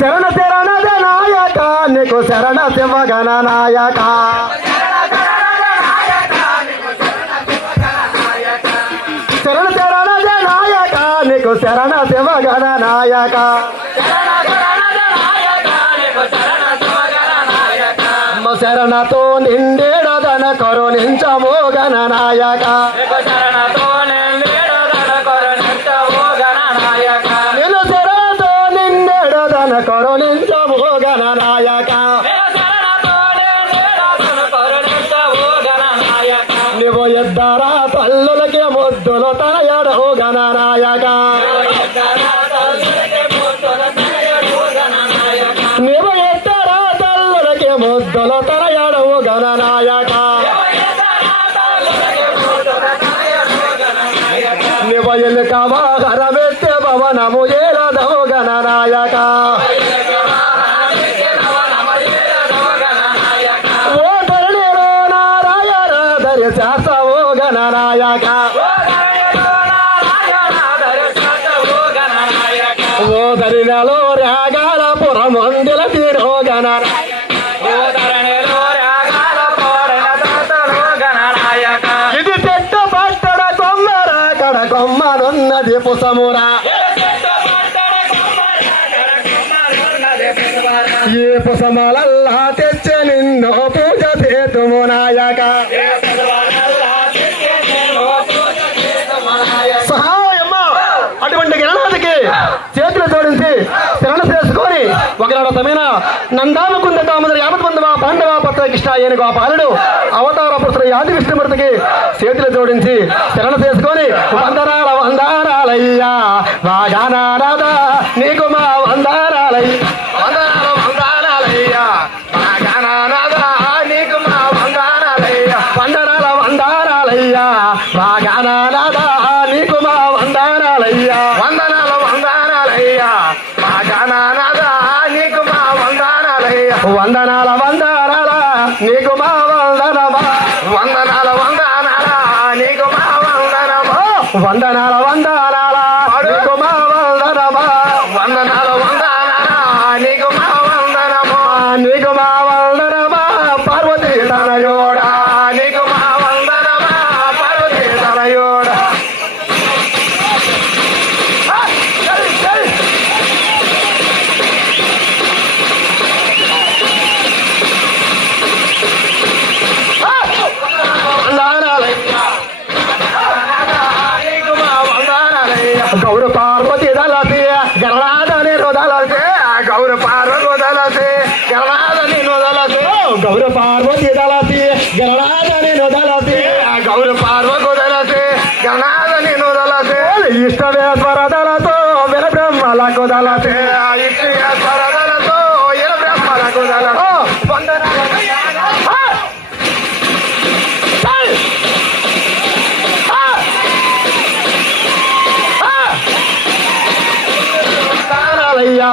శరణ శరణద నాయక నీకు శరణ శివగణ నాయక శరణ శరణద నాయక నీకు శరణ శివగణ నాయక శరణతో నిండేడదన కరుణించమో గణనాయక నేను శరణతో నిండేడదన కరుణించమో గణనాయక నువ్వు ఇద్దరా తల్లులకి ముద్దులు తనయడో గణనాయక నువ్వు ఇద్దరా తల్లులకి ముద్దులు తనయడవు గణనాయక నువ్వు ఎలుక వాహనమెత్తే భవనము ఏలదవు గణనాయక ఓ ధరణిలో నారాయణ ధరి శాస్త్రవో గణనాయక ఓ ధరిణలో రాగాల పురమందుల తీరో గణనాయక ఇది చెట్టు పట్టడ కొమ్మర కడ కొమ్మనున్నది పుసమురా ఏ పుసమలల్లా తెచ్చే నిన్నో పూజ చేతుము నాయక సహాయమ్మా అటువంటి గణనాథకి చేతులు జోడించి శరణ చేసుకొని ఒకనాడు తమైన నందాముకుంద దామోదర యావత్ బంధువా పాండవ పత్ర కృష్ణ అయిన గోపాలుడు అవతార పురుషుడు యాది విష్ణుమూర్తికి చేతులు జోడించి శరణ చేసుకొని వందనాల వందనాలయ్యా వాగానారాధా నీకు మా వందనాలయ్యా వందనాలయ్యా వాగానారాధా నీకు మా వందనాలయ్యా వందనాల వందనాలయ్యా వాగానారాధా నీకు మా వందనాలయ్యా వందనాల వందనాలయ్యా వాగానారాధా నీకు మా వందనాలయ్యా వందనాల వందనాల నీకు మా వందనమా వందనాల వందనాల నీకు మా వందనమా వందనాల వందనాల నీకు మా వందనమా వందనాల వందనాల నీకు మా వందనమా నీకు మా వందనమా పార్వతీ తనయోడా నీకు మా వందనమా పార్వతీ తనయోడా గౌర పార్వతి దళసి గణనాథని రుదలసి గౌర పార్వతి దళసి గణనాథని రుదలసి గౌర పార్వతి దళసి గణనాథని రుదలసి గౌర పార్వతి దళసి గణనాథని రుదలసి ఇష్టవేశ్వర దళతో విన బ్రహ్మలకు దళసి ఇష్టవేశ్వర దళతో విన బ్రహ్మలకు దళతో వందనాలయ్యా